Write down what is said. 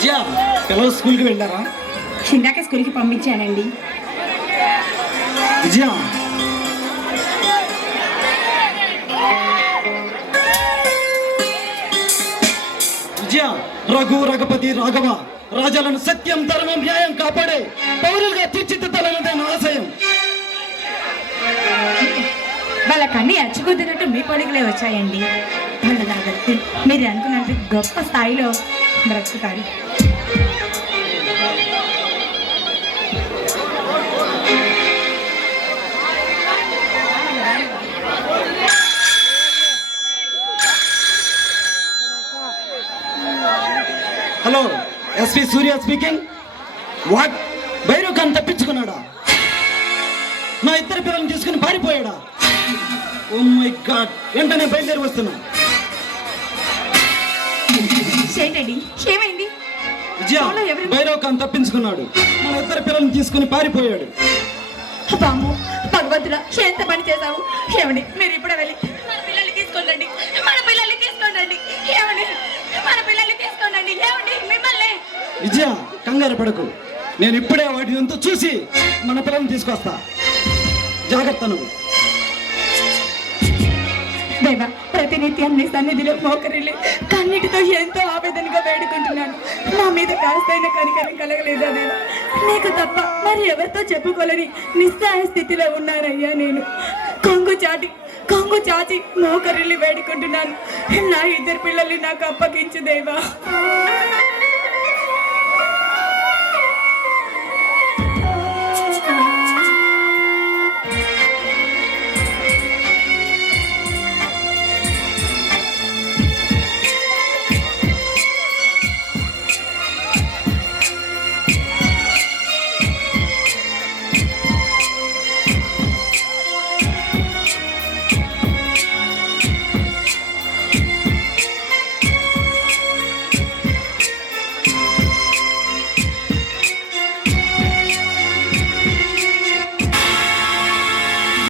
విజయ పిల్లలు స్కూల్కి వెళ్ళారా? ఇందాక స్కూల్కి పంపించానండి. విజయ విజయ రఘు రఘుపతి రాఘవ రాజాలను సత్యం ధర్మం న్యాయం కాపాడే పౌరులుగా తీర్చిదిద్దాలన్నదే నా ఆశయం. వాళ్ళకన్నీ అచ్చుకుద్దినట్టు మీ పొడికలే వచ్చాయండి. వాళ్ళు కాబట్టి మీరు అనుకున్నట్టు గొప్ప స్థాయిలో బ్రతుకుతారు. Hello, SP Surya speaking. What? Bhairav Khan తప్పించుకున్నాడా? నా ఇద్దరు పిల్లల్ని తీసుకుని పారిపోయాడా? ఓ మై గాడ్, వెంటనే బయలుదేరి వస్తున్నా. ఏంటండి, ఏమైంది? విజయ, భైరవ్ ఖాన్ తప్పించుకున్నాడు. మన ఇద్దరు పిల్లల్ని తీసుకుని పారిపోయాడు. బామ్ము, భగవంతుడా, ఎంత పని చేశావు? ఏమండి, మీరు ఇప్పుడే వెళ్ళి మన పిల్లల్ని తీసుకోండి. మన పిల్లల్ని తీసుకోండి. ఏమండి, మన పిల్లల్ని తీసుకోండి. ఏమండి, మిమ్మల్ని. విజయ, కంగారు పడకు. నేను ఇప్పుడే వాటి అంతా చూసి మన పిల్లల్ని తీసుకొస్తా. జాగ్రత్త నువ్వు. దేవా, ప్రతినిత్యం నీ సన్నిధిలో మోకరిల్లి కన్నిటితో ఎంతో ఆవేదనగా వేడుకుంటున్నాను. నా మీద కాస్తైన కనికరం కలగలేదా దేవా? నీకు తప్ప మరి ఎవరితో చెప్పుకోలేని నిస్సహాయ స్థితిలో ఉన్నానయ్యా. నేను కొంగు చాచి మోకరిల్లి వేడుకుంటున్నాను. నా ఇద్దరు పిల్లల్ని నాకు అప్పగించు దేవా.